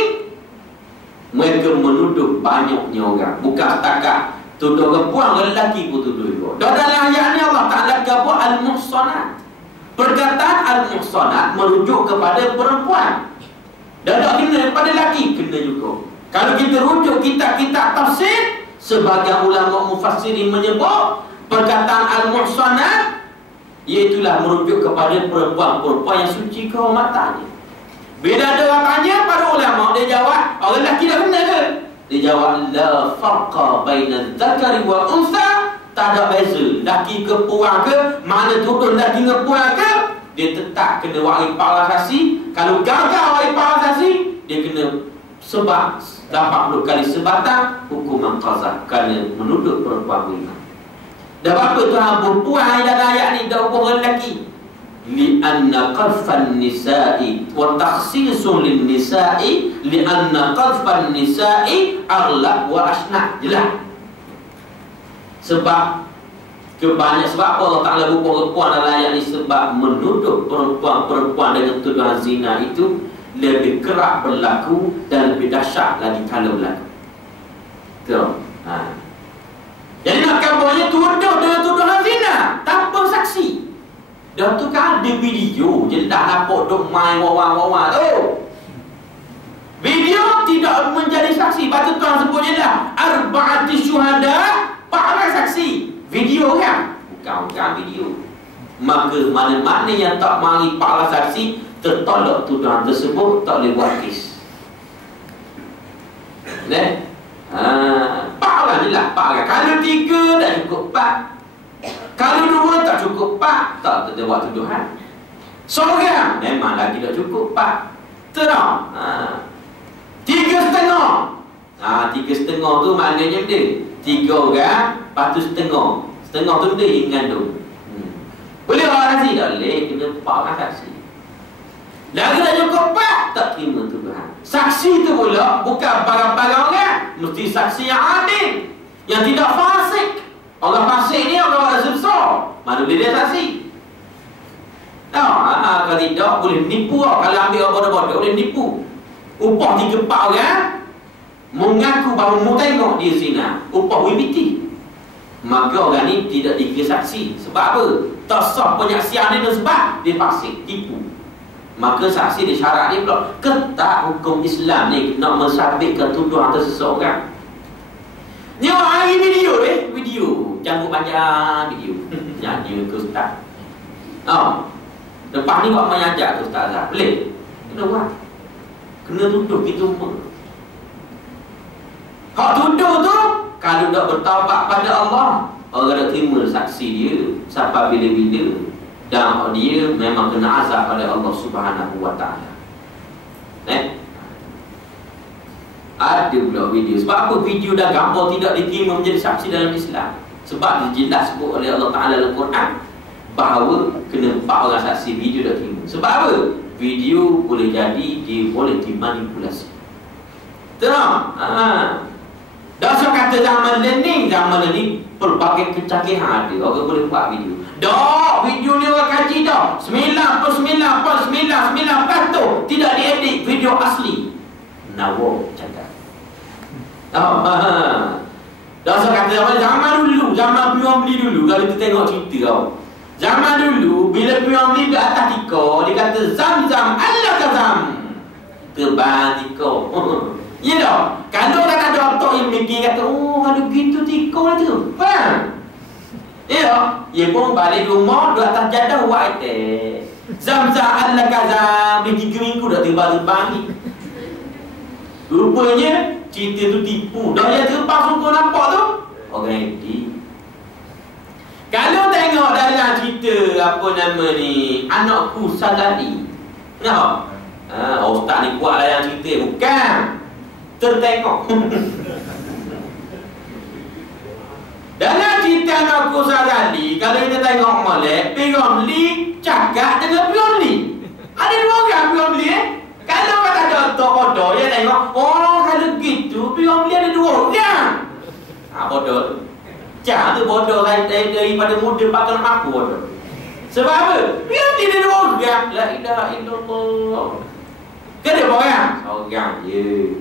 Mereka menuduh banyaknya orang. Bukan setakat tuduh perempuan, lelaki pun tuduh juga. Dan dalam ayat ni Allah Ta'ala kata al-muhsanat. Perkataan al-muhsanat merujuk kepada perempuan. Dan tak kena pada lelaki, kena juga. Kalau kita rujuk kitab-kitab tafsir, sebagian ulama mufassirin menyebut perkataan al-muhsanat iaitulah merujuk kepada perempuan-perempuan yang suci kehormatannya. Bila ada orang tanya pada ulama, dia jawab, orang lelaki dah kena ke? Dia jawab, la farqa baina dzakari wa unsa. Tak ada beza laki ke perempuan ke, mana tuduh laki ke perempuan ke, dia tetap kena wari 4 orang saksi. Kalau gagal wari 4 orang saksi, dia kena sebab 80 kali sebatang hukuman qazaf kerana menuduh perempuan beriman. Dan apa Tuhan berpuas dalam ayat ni dah hubungan lelaki? Li'anna qadfan nisa'i wa takhsisun lin nisa'i li'anna qadfan nisa'i aghlab wa asna'. Jelas. Sebab Kebanyak sebab apa Allah Ta'ala buat perempuan dalam ayat ni? Sebab menuduh perempuan dengan tuduhan zina itu lebih kerap berlaku dan lebih dahsyat lagi kalau berlaku. Betul? Jadi nak kabarnya tuduh dengan tuduhan zina tanpa saksi. Dah tu kan ada video je dah nampak duk main wawa-wawa tu. Video tidak menjadi saksi. Patut Tuhan sebut je dah arba'ati syuhada, 4 orang saksi. Video kan? Bukan video. Maka mana-mana yang tak mari 4 orang saksi, tertolak tuduhan tersebut, tak boleh buat kes. Nah, 4 orang je lah, 4 orang. Kalau 3 tak cukup 4. Kalau 2 tak cukup 4, tak boleh buat tuduhan. Seorang memang lagi tak cukup 4. Terang. 3,5. 3,5 tu maknanya benda 3 orang, lepas tu setengah. Setengah tu benda yang mengandung. Boleh orang saksi? Tak boleh, kena 4 orang saksi. Lagi tak cukup 4, tak terima tuduhan. Saksi tu pula bukan barang-barang orang, mesti saksi yang adil, yang tidak fasik. Orang fasik ni orang rasa besar, mana boleh dia saksi? Kalau tidak boleh nipu. Kalau ambil orang bodoh-bodoh boleh nipu. Upah 3-4 orang mengaku bahawa mu tengok dia zina, upah WBT, maka orang ni tidak dikira saksi. Sebab apa? Tak sah penyaksian dia sebab dia fasik, tipu. Maka saksi dia syarat dia pula ketat hukum Islam ni nak mensabitkan tuduhan atas seseorang. Ni orang hari video jangkut panjang video nyanyi ke ustaz. Lepas ni buat mengajar ke ustazah, boleh? Kena buat. Kena tuduh kita semua. Hak tuduh tu kalau tak bertaubat pada Allah, orang dah terima saksi dia sampai bila-bila, dan dia memang kena azab pada Allah Subhanahu wa ta'ala. Ada pula video. Sebab apa video dan gambar tidak diterima menjadi saksi dalam Islam? Sebab dijelas sebut oleh Allah Ta'ala dalam Quran bahawa kena 4 orang saksi, video tak terima. Sebab apa? Video boleh jadi dia boleh dimanipulasi. Terang? Dasar kata zaman learning pelbagai kecanggihan ada. Orang boleh buat video. Dah, video ni orang kaji dah 99.999% tidak diedit, video asli. Nawa cakap. Dasar kata zaman dulu, zaman pion beli dulu. Kalau kita tengok cerita kau, zaman dulu bila pion beli di atas tika, dia kata zam-zam Allah kazam, terbang tika. Ya dah. Kalau tak ada otak yang mikir kata, oh kalau gitu tika lah tu, faham? Ya, dia pun balik rumah di atas jadah buat teh zam-zam Allah kazam, 3 minggu dah terbang-terbang ni. Rupanya cerita tu tipu. Dah yang terbang sungguh nampak tu orang edit. Kalau tengok dalam cerita apa nama ni, Anakku Sadari, kenapa? Ustaz ni kuat lah yang cerita. Bukan, tertengok. Dalam cerita Anakku Sadari, kalau kita tengok molek, Piramli cakap dengan Piramli. Ada 2 orang Piramli Kalau kata ada otak bodoh, dia tengok, oh kalau gitu Piramli ada 2 orang. Bodoh tu. Jangan tu bodoh daripada muda pakai aku bodoh. Sebab apa? Piramli ada 2 orang. La ilaha illallah. Kan dia berapa orang? Seorang je.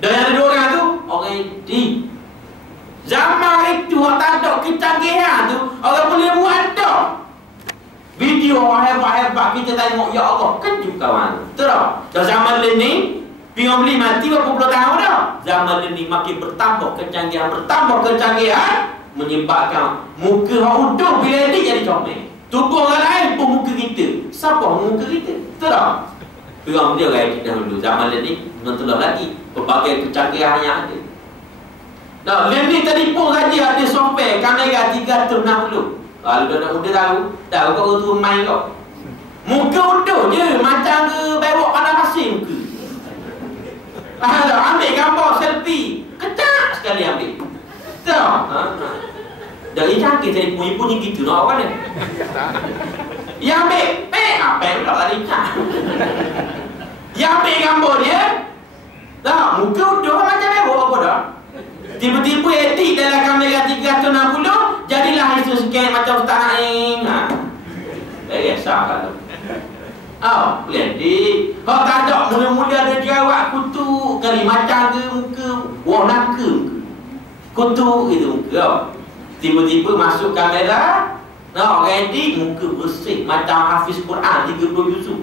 Dan yang ada 2 orang tu, orang di zaman itu orang tak ada kecanggihan tu, orang boleh buat dah video hebat-hebat. Kita tengok, ya Allah, kejut kawan. Terus dah zaman ni Piramli mati berapa puluh tahun dah. Zaman ni makin bertambah kecanggihan, menyebabkan muka orang uduh bila edit jadi comel. Tubuh orang lain pun muka kita. Siapa muka kita? Terus Piramli orang edit dahulu. Zaman ni mentelah lagi berbagai kecanggihan yang ada. Nah, ni tadi pun saja ada software kamera 360. Kalau dah muda tahu kau tu main kau. Muka uduh je macam ke bewok panas pasir muka. Ambil gambar selfie, kecat sekali ambil. Tahu? Dari canggih tadi punya gitu nak apa dia? Yang ambil apa pula tadi cak. Yang ambil gambar dia, tahu muka uduh macam bewok apa dah? Tiba-tiba edit dalam kamera 360, jadilah itu scan macam Ustaz Naim. Biasa kalau. Boleh di. Kalau tak ada mula-mula ada jawab kutuk kali macam ke muka, warna ke kutuk itu muka. Tiba-tiba masuk kamera, orang edit muka bersih macam Hafiz Quran 30 juzuk.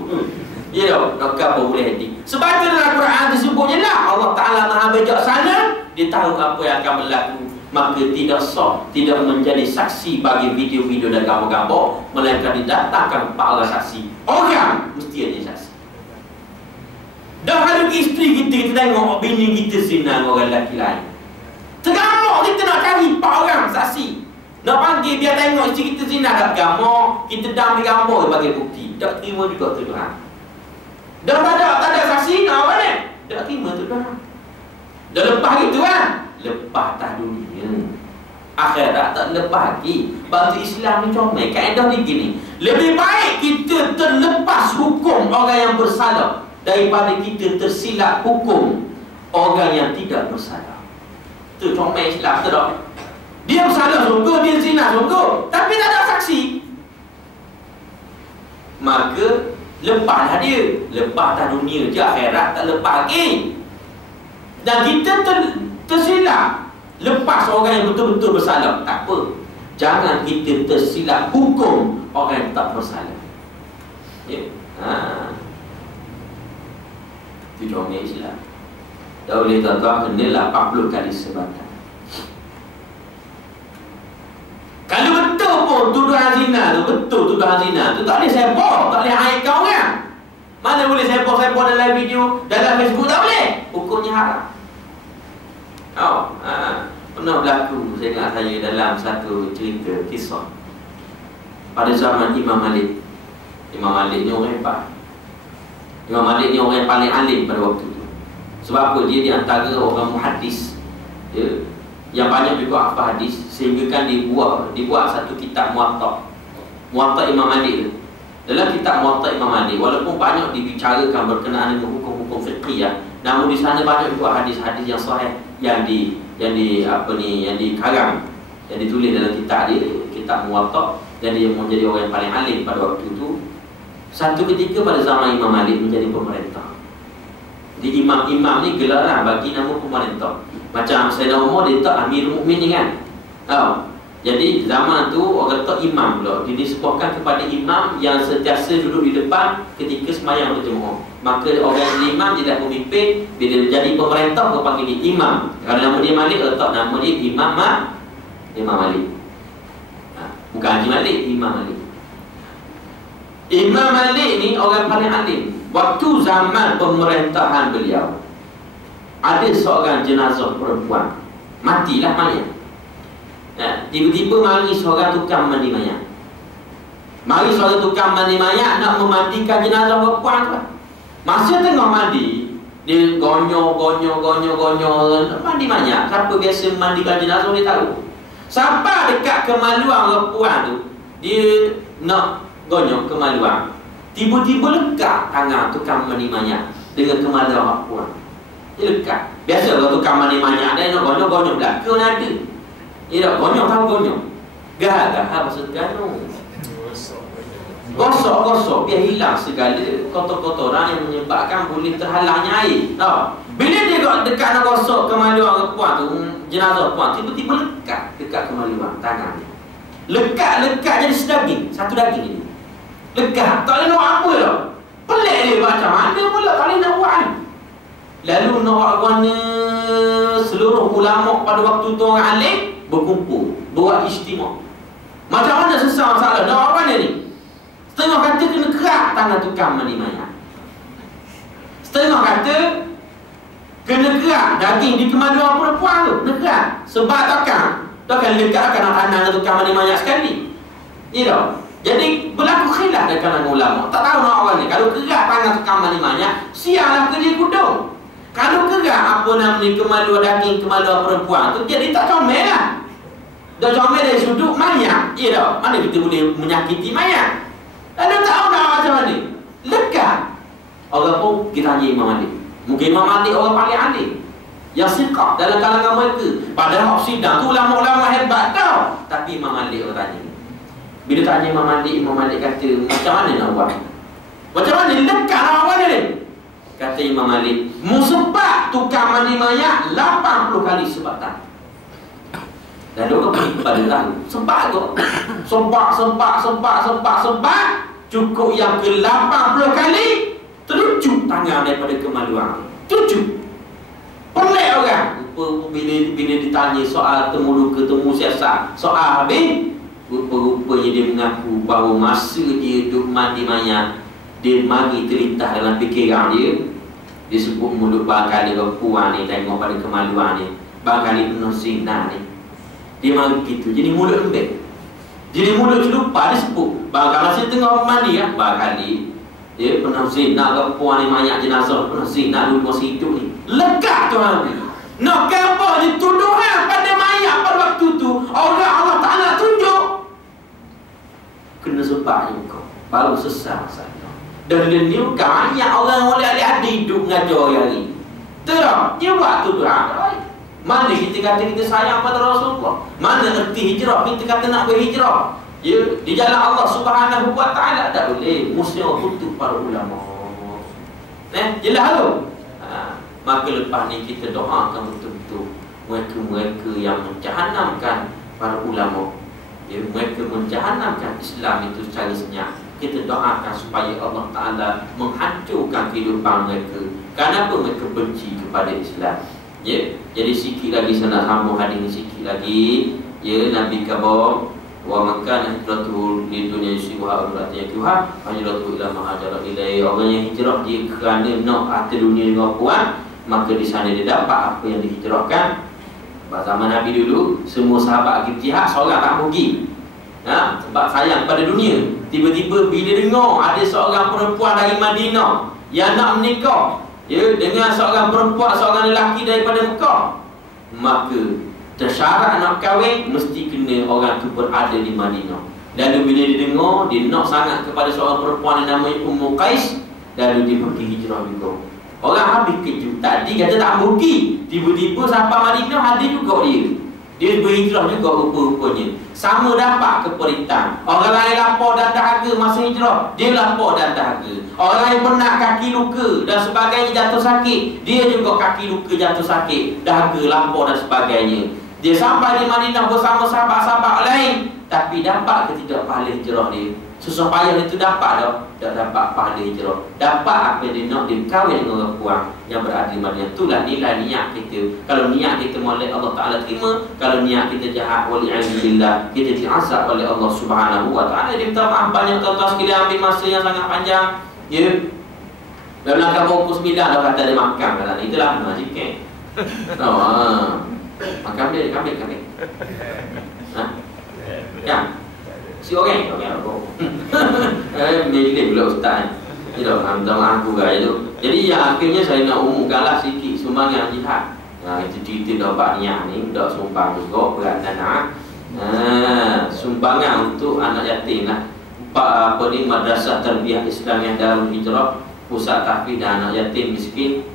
Ya tak? Nak apa boleh edit. Sebab dalam Quran disebutnya lah Allah Ta'ala Maha bijaksana. Dia tahu apa yang akan berlaku. Maka tidak sah, tidak menjadi saksi bagi video-video dan gambar-gambar, melainkan didatangkan 4 orang saksi. Orang mesti ada saksi. Dah ada isteri kita tengok bini kita zina dengan orang lelaki lain. Tergamuk kita nak cari 4 orang saksi. Nak panggil biar tengok isteri kita zina tak gambar, kita dah ambil gambar sebagai bukti. Tak terima juga tuduhan. Dah tak ada saksi, nak apa ni? Tak terima tuduhan. Dah lepas gitu kan? Lepas tak dunia. Akhirat tak lepas lagi. Bagi Islam ni comel. Kaedah ni gini. Lebih baik kita terlepas hukum orang yang bersalah daripada kita tersilap hukum orang yang tidak bersalah. Itu comel Islam tu tak? Dia bersalah sungguh, dia zina sungguh, tapi tak ada saksi. Maka lepaslah dia. Lepas dah dunia je, akhirat tak lepas lagi. Dan kita tersilap lepas orang yang betul-betul bersalah. Tak apa. Jangan kita tersilap hukum orang yang tak bersalah. Ya. Itu comel Islam. Tak boleh tuan-tuan, kenalah 40 kali sebatan. Kalau betul pun tuduhan zina tu, betul tuduhan zina tu, tak boleh sepok, tak boleh haikkan orang. Mana boleh sepok-sepok dalam video, dalam Facebook, tak boleh. Hukumnya haram. Pernah berlaku, saya ingat saya dalam satu cerita, kisah. Pada zaman Imam Malik. Imam Malik ni orang hebat. Imam Malik ni orang yang paling alim pada waktu tu. Sebab apa? Dia di antara orang muhaddis, dia yang banyak juga hafal hadis, sehingga kan dibuat satu kitab Muwatta Imam Malik. Dalam kitab Muwatta Imam Malik, walaupun banyak dibicarakan berkenaan dengan hukum-hukum fiqhiyah, namun di sana banyak juga hadis-hadis yang sahih yang dikarang, yang ditulis dalam kitab dia, kitab Muwatta, dan dia menjadi orang yang paling alim pada waktu itu. Satu ketika pada zaman Imam Malik menjadi pemerintah. Jadi imam-imam ni gelaran bagi nama pemerintah. Macam Sayyidina Umar dia tak Amirul Mukminin kan. Jadi zaman tu orang kata imam pula. Dia disebutkan kepada imam yang sentiasa duduk di depan ketika sembahyang berjemaah. Maka orang yang imam dia dah pemimpin. Bila dia jadi pemerintah dia panggil dia imam. Kalau nama dia Malik, letak nama dia Imam Malik. Bukan Haji Malik, Imam Malik. Imam Malik ni orang paling alim. Waktu zaman pemerintahan beliau, ada seorang jenazah perempuan, matilah mayat. Tiba-tiba mari seorang tukang mandi mayat. Mari seorang tukang mandi mayat nak memandikan jenazah perempuan tu. Masa tengah mandi, dia gonyo mandi mayat. Siapa biasa mandikan jenazah dia tahu. Sampai dekat kemaluan perempuan tu, dia nak gonyo kemaluan. Tiba-tiba lekat tangan tukang mandi mayat dengan kemaluan perempuan. Dia lekat. Biasa kalau tukang mandi mayat dia nak gonyo belakang ada. Dia tak gonyo, tahu gonyo. Gah-gah bahasa Terengganu. Gosok biar hilang segala kotor-kotoran yang menyebabkan boleh terhalangnya air. Tahu? Bila dia dekat nak gosok kemaluan perempuan tu, jenazah perempuan, tiba-tiba lekat dekat kemaluan tangan dia. Lekat jadi sedaging, satu daging ini. Lekat, tak boleh nak apa tau. Pelik dia macam mana pula tak boleh nak buat. Lalu nak warna seluruh ulama pada waktu tu orang alim berkumpul, buat istimewa. Macam mana selesai masalah? Nak apa ni? Setengah kata kena kerak tangan tukang mandi mayat. Setengah kata kena kerak daging di kemaluan perempuan tu, kena kerak. Sebab takkan lekat akan nak tangan tukang mandi mayat sekali. Ya tak? Jadi berlaku khilaf dari kalangan ulama. Tak tahu nak orang ni. Kalau kerak tangan tukang mandi mayat, sianglah ke dia kudung. Kalau kerak apa namanya kemaluan daging, kemaluan perempuan tu, jadi tak comel lah. Dah comel dari sudut mayat. Ya tak? Mana kita boleh menyakiti mayat? Lalu tahu nak macam mana? Lekat. Orang pun kita tanya Imam Malik. Mungkin Imam Malik orang paling alim, yang siqah dalam kalangan mereka. Padahal sidang tu ulama-ulama hebat tau. Tapi Imam Malik orang tanya, Bila tanya Imam Malik kata, macam mana nak buat? Macam mana lekat nak buat ni? Kata Imam Malik, musebab tukar mandi mayat 80 kali sebatan. Dan dia orang pergi kepada tahu sebab tu. Sebab cukup yang ke 80 kali terlucut tangan daripada kemaluan. Cucuk. Pelik orang. Bila ditanya soal temu luka, temu siasat, soal habis, rupa-rupanya dia mengaku bahawa masa dia duduk mandi mayat, dia mari terlintas dalam fikiran dia. Dia sebut mulut barangkali perempuan ni tengok pada kemaluan ni, barangkali penuh zina ni. Dia mari begitu. Jadi mulut lembek. Jadi mulut celupa dia sebut. Barangkali saya tengok mandi ya, barangkali dia penuh zina ke perempuan ni, mayat jenazah penuh zina dulu masih hidup ni. Lekat tu hari. Nak apa dia tuduhan pada mayat pada waktu tu. Orang Allah Ta'ala tunjuk. Kena sebab ni kau. Baru sesat saja. Dan dia ni bukan mayat orang oleh adik-adik hidup mengajar hari. Terang. Dia buat tuduhan. Mana kita kata kita sayang pada Rasulullah? Mana erti hijrah? Kita kata nak berhijrah. Ya, di jalan Allah Subhanahu wa Ta'ala tak boleh. Mesti untuk para ulama. Jelas tu? Maka lepas ni kita doakan betul-betul mereka-mereka yang menjahanamkan para ulama. Ya, mereka menjahanamkan Islam itu secara senyap. Kita doakan supaya Allah Ta'ala menghancurkan kehidupan mereka. Kenapa mereka benci kepada Islam? Ya, jadi sikit lagi saya nak sambung hadis ni sikit lagi. Ya, Nabi khabar wa man kana hijratuhu li dunya yusibuha aw ra'yatuha fa hijratuhu ila ma hajara ilaihi. Orang yang hijrah dia kerana nak harta dunia dengan kuat, maka di sana dia dapat apa yang dihijrahkan. Pada zaman Nabi dulu, semua sahabat pergi jihad, seorang tak pergi. Sebab sayang pada dunia. Tiba-tiba bila dengar ada seorang perempuan dari Madinah yang nak menikah, ya, dengan seorang perempuan, seorang lelaki daripada Mekah, maka tersyarat nak kahwin mesti kena orang tu berada di Madinah. Lalu bila dia dengar, dia nak sangat kepada seorang perempuan yang namanya Ummu Qais, lalu dia pergi hijrah juga. Orang habis kejut. Tadi kata tak pergi, tiba-tiba sampai Madinah ada juga dia. Dia berhijrah juga rupa-rupanya. Sama dapat keperitan. Orang lain lapar dan dahaga masa hijrah, dia lapar dan dahaga. Orang lain pernah kaki luka dan sebagainya jatuh sakit, dia juga kaki luka jatuh sakit, dahaga, lapar dan sebagainya. Dia sampai di Madinah bersama sahabat-sahabat lain, tapi dapat ke tidak pahala hijrah dia? Susah payah itu dapat tak? Tak dapat pahala hijrah. Dapat apa yang dia nak, dia kahwin dengan orang puan yang berada di Madinah. Itulah nilai niat kita. Kalau niat kita molek Allah Ta'ala terima. Kalau niat kita jahat, wali'azubillah, kita diazab oleh Allah Subhanahu wa Ta'ala. Dia minta maaf banyak tuan-tuan sekalian, ambil masa yang sangat panjang. Ya. Dalam langkah pukul 9 dah kata dia makan kata ni. Itulah sikit. Makan dia, kambing. Kan? Si orang aku. Milih pula ustaz. Dia minta maaf aku gaya tu. Jadi yang akhirnya saya nak umumkanlah sikit sumbangan jihad. Itu cerita dapat niat ni, dak sumbang juga berat tanah. Sumbangan untuk anak yatim lah. Madrasah Tarbiyah Islamiah Darul Hijrah, pusat tahfiz dan anak yatim miskin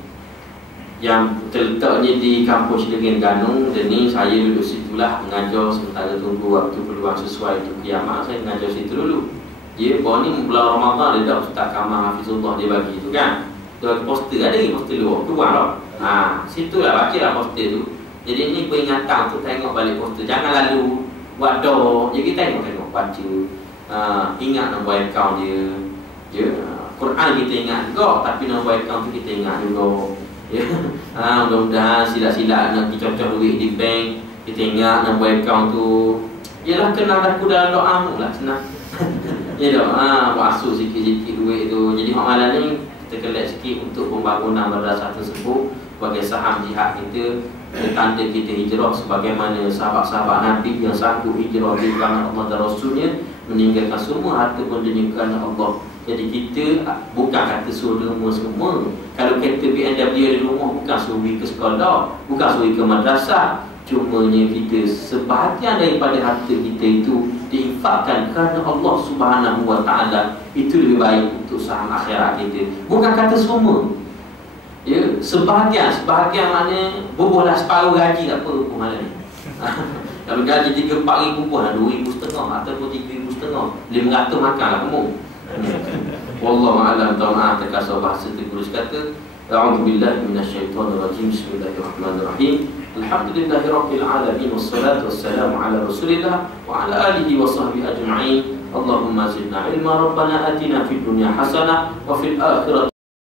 yang terletaknya di kampus Negeri Ganung. Dan ni saya duduk situlah mengajar sementara tunggu waktu peluang sesuai untuk kiamat. Saya mengajar situ dulu. Ya, bahawa ni bulan Ramadan dia dah Ustaz Kamal Hafizullah dia bagi tu kan. Tu poster, ada lagi poster luar keluar lah. Situlah baca lah poster tu. Jadi ni peringatan untuk tengok balik poster. Jangan lalu buat doa. Jadi kita tengok baca. Ingat nombor akaun dia. Ya, Quran kita ingat juga, tapi nombor akaun tu kita ingat juga. Ya, mudah-mudahan silap-silap nak pergi cocok duit di bank, kita ingat nombor akaun tu. Yalah, kenal aku dalam doa lah, senang. Ya dah, basuh sikit-sikit duit tu. Jadi malam ni kita collect sikit untuk pembangunan madrasah tersebut sebagai saham jihad kita, tanda kita hijrah sebagaimana sahabat-sahabat Nabi yang sanggup hijrah di kerana Allah dan Rasulnya, meninggalkan semua harta pun dunia kerana Allah. Jadi kita bukan kata suruh derma semua. Kalau kereta BMW di rumah, bukan suruh pergi ke sekolah, bukan suruh pergi ke madrasah. Cumanya kita sebahagian daripada harta kita itu diinfakkan kerana Allah Subhanahu wa Ta'ala. Itu lebih baik untuk saham akhirat kita. Bukan kata semua. Ya, sebahagian mana bubuhlah separuh gaji tak apa hukum malam ni. Kalau gaji 3-4 ribu pun 2,500 ataupun 3,500 setengah. 500 makanlah kamu. Wallahu a'lam. Taala terkasar bahasa tergurus kata. A'udzubillahi minasyaitonirrajim. Bismillahirrahmanirrahim. Alhamdulillahirabbil alamin wassalatu wassalamu ala Rasulillah wa ala alihi wa sahbihi ajma'in. Allahumma zidna ilma rabbana atina fid dunya hasanah wa fil akhirati